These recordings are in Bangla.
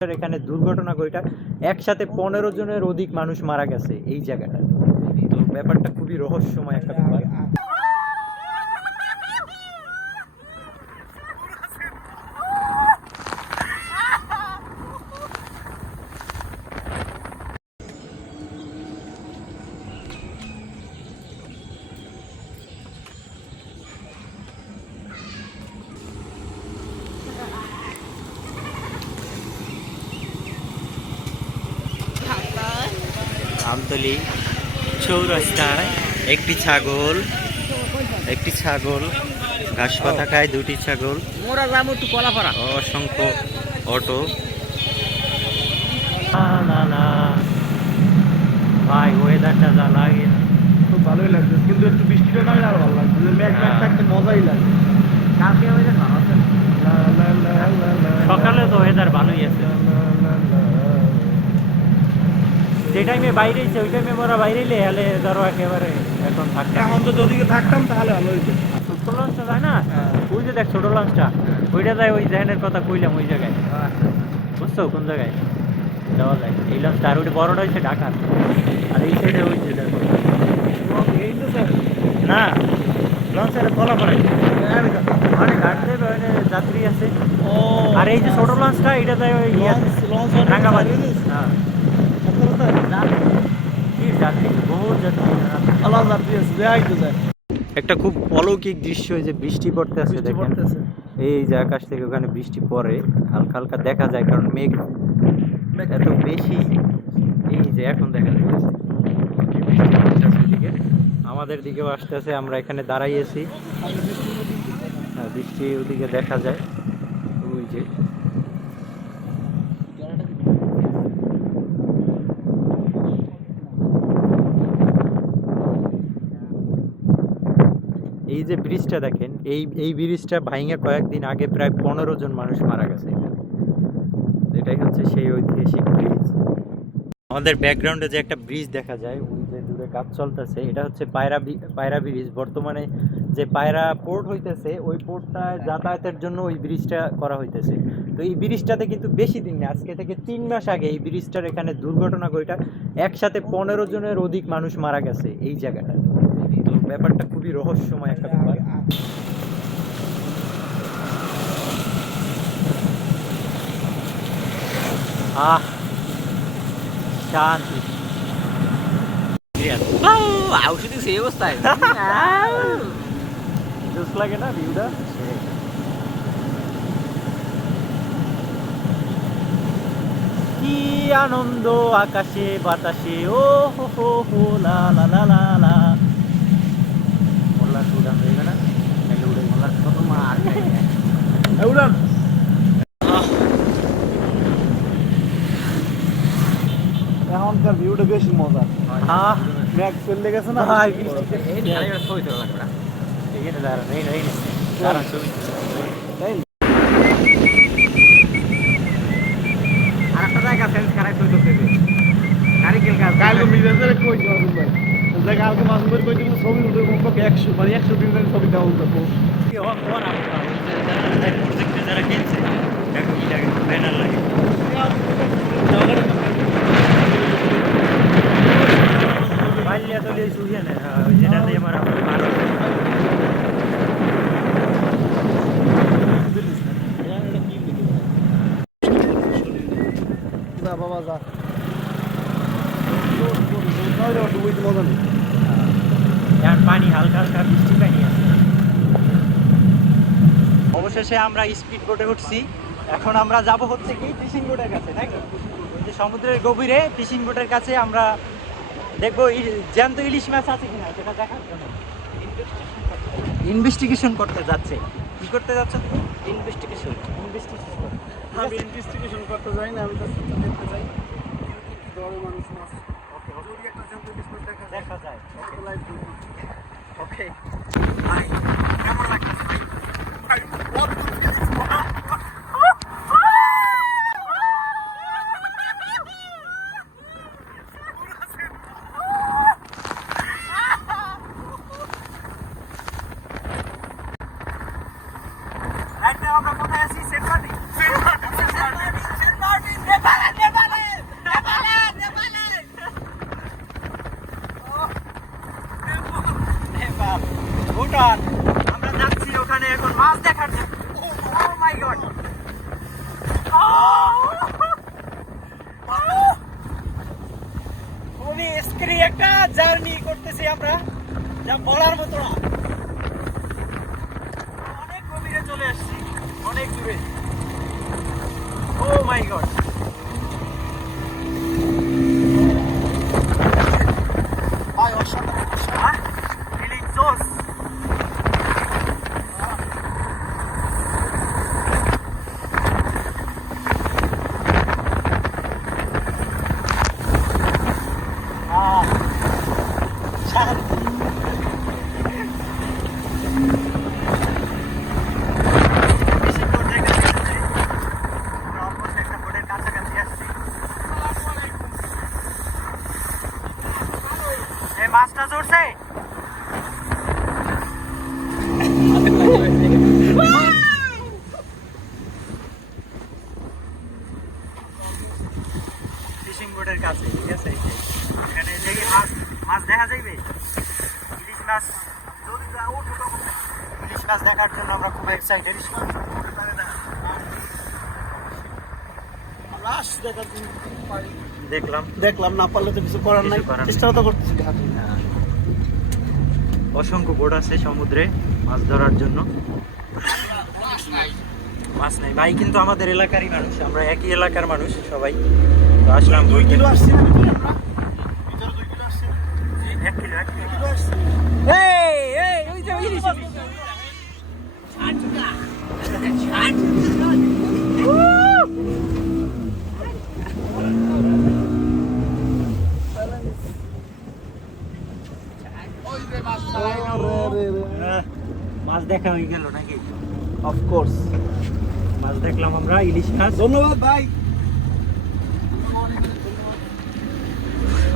এখানে দুর্ঘটনা ঘটা একসাথে 15 জনের অধিক মানুষ মারা গেছে এই জায়গাটা। তো ব্যাপারটা খুবই রহস্যময় একটা ব্যাপার। আমতলী চৌরাস্তায় একটি ছাগল ঘাস পাতা খায়, দুটি ছাগল, অসংখ্য অটো। ভাই ওয়েদারটা যা লাগে খুব ভালোই লাগছে, কিন্তু একটু বৃষ্টিটা না আরো ভালো লাগছে। মেঘ থাকতে মজাই লাগে। সকালে তো ওয়েদার ভালোই আছে, যে টাইমে বাইরে ওই টাইমে আমরা বাইরে এলে ধরো একেবারে এখন থাকতাম। এখন তো যদি থাকতাম তাহলে ভালো হইতো। ছোট লঞ্চটা যায় না, ওই যে দেখ ছোট লঞ্চটা, ওইটা যায় ওই জাহানের কথা কইলাম ওই জায়গায়, বুঝছো কোন জায়গায় যাওয়া যায়। এই লঞ্চটা আর ওইটা বড়টা হচ্ছে ঢাকার, আর এই সাইডে ওই যে দেখো না লঞ্চের কলা পড়ে মানে ঘাট দেবে, ওইখানে যাত্রী আছে। আর এই যে ছোট লঞ্চটা এটা যায় ওই রাঙ্গামাটি। হ্যাঁ একটা খুব অলৌকিক দৃশ্য, যে বৃষ্টি পড়তে আছে, দেখেন এই যে আকাশ থেকে ওখানে বৃষ্টি পড়ে, হালকা হালকা দেখা যায়, কারণ মেঘ এত বেশি। এই যে এখন দেখা যাচ্ছে আমাদের দিকেও আসতেছে, আমরা এখানে দাঁড়াইয়েছি, বৃষ্টি ওদিকে দেখা যায়। ওই যে এই যে ব্রিজটা দেখেন, এই ব্রিজটা ভাঙে কয়েকদিন আগে প্রায় 15 জন মানুষ মারা গেছে। এটাই হচ্ছে সেই ঐতিহাসিক ব্রিজ। আমাদের ব্যাকগ্রাউন্ডে যে একটা ব্রিজ দেখা যায়, ওই যে দূরে কাজ চলতেছে, এটা হচ্ছে পায়রা ব্রিজ। বর্তমানে যে পায়রা পোর্ট হইতেছে, ওই পোর্টটা যাতায়াতের জন্য ওই ব্রিজটা করা হইতেছে। তো এই ব্রিজটাতে কিন্তু বেশি দিন না, আজকে থেকে 3 মাস আগে এই ব্রিজটার এখানে দুর্ঘটনা ঘটা একসাথে 15 জনের অধিক মানুষ মারা গেছে এই জায়গাটা। তো ব্যাপারটা খুবই রহস্যময় একটা ব্যাপার। শান্তি সেই অবস্থায় জোস লাগে না ভিউটা। কি আনন্দ আকাশে বাতাসে, ও হো হো হো লা লা লা লা লা। মোল্লার উড়ান হয়ে না, উড়ে মোল্লার কত মার উড়ান। এখনকার ভিউটা বেশি মজা। মেঘ চলে গেছে না, আরেকটা জায়গা চেঞ্জ করাই তো কালকে মাছ করে কই দিব ছবি উঠে কমপক্ষে 100 মানে 100 দিন ধরে ছবি দেওয়া যাবো। যারা কিনছে ব্যানার লাগে বালিয়া তো শুয়ে না, যেটা দিয়ে আমার বাবা যা পানি হালকা হালকা বৃষ্টি পানি আছে। অবশেষে আমরা স্পিড বোটে উঠছি, এখন আমরা যাব হচ্ছে কি ফিশিং বোটের কাছে, তাই তো? যে সমুদ্রের গভীরে ফিশিং বোটের কাছে আমরা দেখবো জ্যান্ত ইলিশ মাছ আছে কিনা সেটা দেখার জন্য ইনভেস্টিগেশন করতে যাচ্ছে। কি করতে যাচ্ছে তুমি? ইনভেস্টিগেশন আমি ইনভেস্টিগেশন করতে যাই না, আমি তো দেখতে যাই বড় মানুষ মাছ। ওকে যদি একটা জ্যান্ত ইলিশ মাছ দেখা যায় ওকে ভাই কেমন লাগছে ভাই? ভাই what আমরা কোথায় আছি? Saint Martin. জার্নি করতেছি আমরা, যা বলার মতো না। অনেক গভীরে চলে আসছি, অনেক দূরে। ও মাই গড, ভাই অসাধারণ। ফিলিং জোস। মাছটা চড়ছে। ফিশিং বোটের কাছে, ঠিক আছে? এখানে যে মাছ মাছ দেখা যাইবে, ইলিশ মাছ। যদি যাও তখন ইলিশ মাছ দেখার জন্য আমরা খুব এক্সাইটেড। লাশ দেখার জন্য পারি। দেখলাম, না পারলে তো কিছু করার নাই, কিছু করার চেষ্টা তো করতেছি। অসংখ্য বোট আছে সমুদ্রে মাছ ধরার জন্য। মাছ নাই ভাই, কিন্তু আমাদের এলাকারই মানুষ, আমরা একই এলাকার মানুষ সবাই। তো আসলাম 2 কিলো আসছে না ভিতরে আমরা? ভিতরে 2 কিলো আসছে না? 1 কিলো 1 কিলো। কিলো আসছে? ওই যে ইলিশ। মাছ দেখা হয়ে গেল নাকি? Of course. মাছ দেখলাম আমরা, ইলিশ মাছ। ধন্যবাদ ভাই।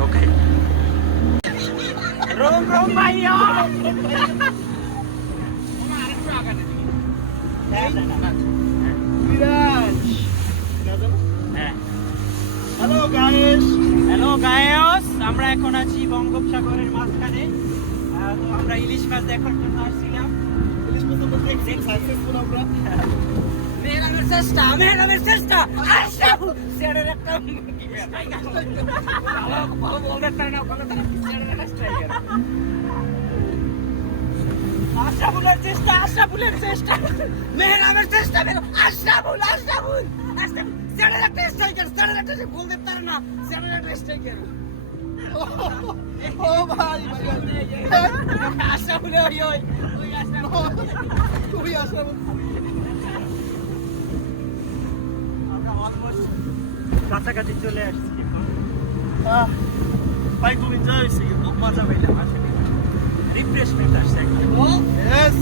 ওকে, রোম রোম ভাইয়া। বিরাজ। হ্যাঁ, হ্যালো গাইস। হ্যালো গায়স, আমরা এখন আছি বঙ্গোপসাগরের মাঝখানে। তো আমরা ইলিশ মাছ দেখার জন্য আসছিলাম। পুলিশ পর্যন্ত দেখছি সাকসেসফুল আমরা। মেহরামের চেষ্টা আশরাফুল স্যারের একটা ভালো বলতে পারে না, ওখানে তারা স্যারের একটা স্ট্রাইকার। আশরাফুলের চেষ্টা মেহরামের চেষ্টা আশরাফুল স্যারের একটা স্ট্রাইকার, স্যারের একটা বলতে পারে না, স্যারের একটা স্ট্রাইকার। ও ভাই আশরাফুল ওই আশরাফুল। তুই আসলে কাছাকাছি চলে আসছি। ভাই তুমি যাইছি খুব মজা পাইলাম আসলে, রিফ্রেশমেন্ট আসছে একটা। Yes.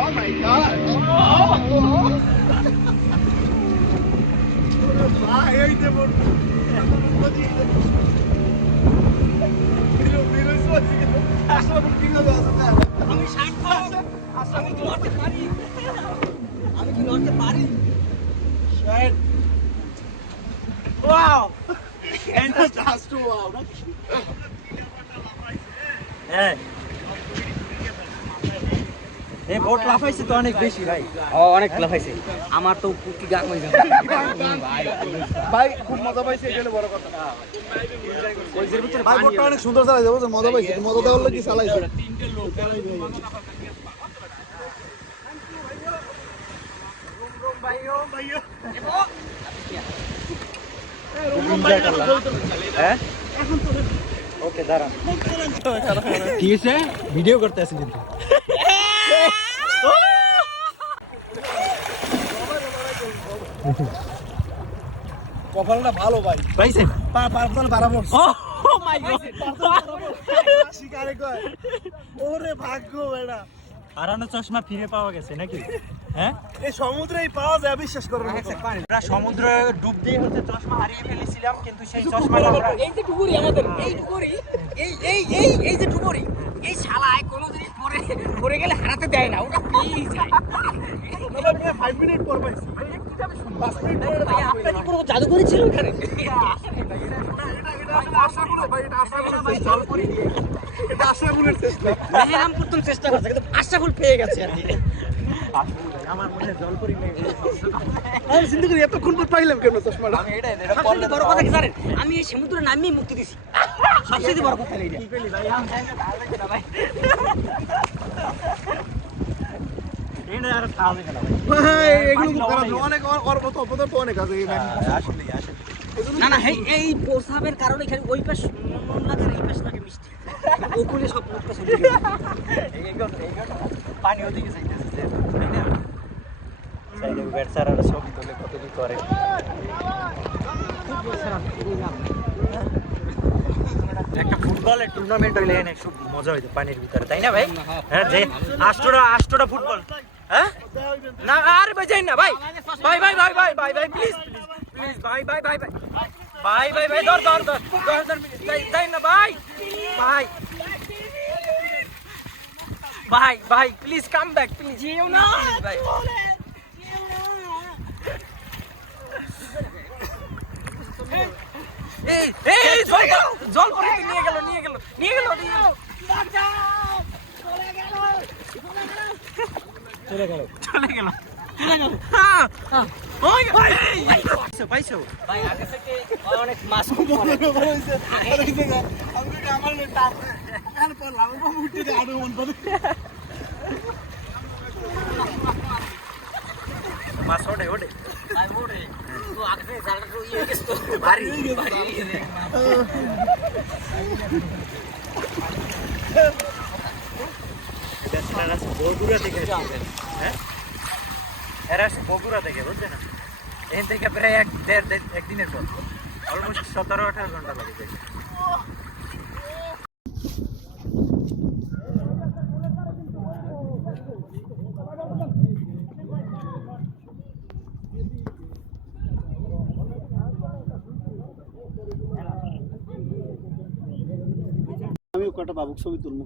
Oh my god! Ay, te por. আমি সাক্ষর, আমি কি লড়তে পারি? আমি কি লড়তে পারি? ওয়াও, হ্যাঁ, এই বোট লাফাইছে তো অনেক বেশি ভাই। অনেক লাফাইছে, আমার তো কুকি গাক হয়ে গেছে ভাই খুব মজা পাইছে, এটা হলো বড় কথা। ভাই বোটটা অনেক সুন্দর চালাইছে, বুঝছো? মজা পাইছে, মজা দেওয়ার লাগি চালাইছে। হ্যাঁ, ওকে দাঁড়ান, ঠিক আছে, ভিডিও করতে আছি কিন্তু কপালটা ভালো ভাই। পাইছেন? পারতল বাড়াবো। ও মাই গড, শিকারে কয় ওরে ভাগ্য বেটা। হারানো চশমা ফিরে পাওয়া গেছে নাকি? হ্যাঁ এই সমুদ্রেই পাওয়া যায় বিশ্বাস করার মতো। আমরা সমুদ্রে ডুব দিয়ে হচ্ছে চশমা হারিয়ে ফেলেছিলাম, কিন্তু সেই চশমাটা আমরা এই যে ডুবুরি আমাদের এই ডুবুরি এই যে ডুবুরি এই শালায় কোনো জিনিস পরে গেলে হারাতে দেয় না, ওটা পেয়েই যায়। দাদা আমি 5 মিনিট পর পাইছি। 5 মিনিট পরে ভাই আপনার কি কোনো জাদুঘরি ছিল ওখানে? এটা আশাগুলো ভাই, এটা আশাগুলো ভাই, জলপরি। এটা আশাগুলোর চেষ্টা। মেহেরাম প্রথম চেষ্টা করছে কিন্তু আশাফুল পেয়ে গেছে আর কি। আমার মনে হয় জলপরি নেই। আমি চিন্তা করি এতক্ষণ পর পাইলাম কেন চশমাটা। আমি এটা সবচেয়ে বড় কথা কি জানেন, আমি এই সমুদ্রে নামিয়ে মুক্তি দিছি, সবচেয়ে বড় কথা এইটা। কি পেলি ভাই? আমি জানি না, তাহলে কেনা ভাই। এটা আর তাহলে কেনা ভাই। ভাই এগুলো খুব খারাপ, অনেক ওর মতো অপদার্থ অনেক আছে এই ভাই। আসলে না না এই প্রস্রাবের কারণে এখানে ওই পাশ নুন লাগে আর এই পাশ লাগে মিষ্টি, ওগুলো সব মুখটা চলে গেছে। পানি ওদিকে যাইতেছে, তাই না? সাইডে বেড়সারারা ছবি তোলে, কত কি করে। একটা ফুটবলের টুর্নামেন্ট হইলে এনে খুব মজা হইতো পানির ভিতরে, তাই না ভাই? হ্যাঁ, যে আষ্টটা ফুটবল। হ্যাঁ না আর ভাই যাই না ভাই, ভাই ভাই ভাই ভাই ভাই ভাই প্লিজ প্লিজ ভাই ভাই ভাই ভাই ভাই ভাই ভাই ধর ধর ধর ধর ধর যাই না ভাই ভাই ভাই ভাই প্লিজ কাম ব্যাক প্লিজ, যেও না ভাই। এই এই জল পরে নিয়ে গেল নিয়ে গেল নিয়ে গেল নিয়ে গেল চলে গেল চলে গেল চলে গেল। হ্যাঁ ওই ভাই পাইছো ভাই আগে থেকে অনেক মাছ আমি আমার নেতা আর পড়লাম আমি উঠে আড়ে মন করে। মাছ ওঠে ওঠে ভাই ওরে তো আগে থেকে জায়গাটা তো ইয়ে গেছে তো ভারী ভারী গেছে। বগুড়া থেকে এসেছে। হ্যাঁ এরা বগুড়া থেকে, বুঝছে না? এখান থেকে প্রায় একদিনের পর অলমোস্ট 17-18 ঘন্টা লাগে যায়। আমিও কটা বাবুক ছবি তুলবো।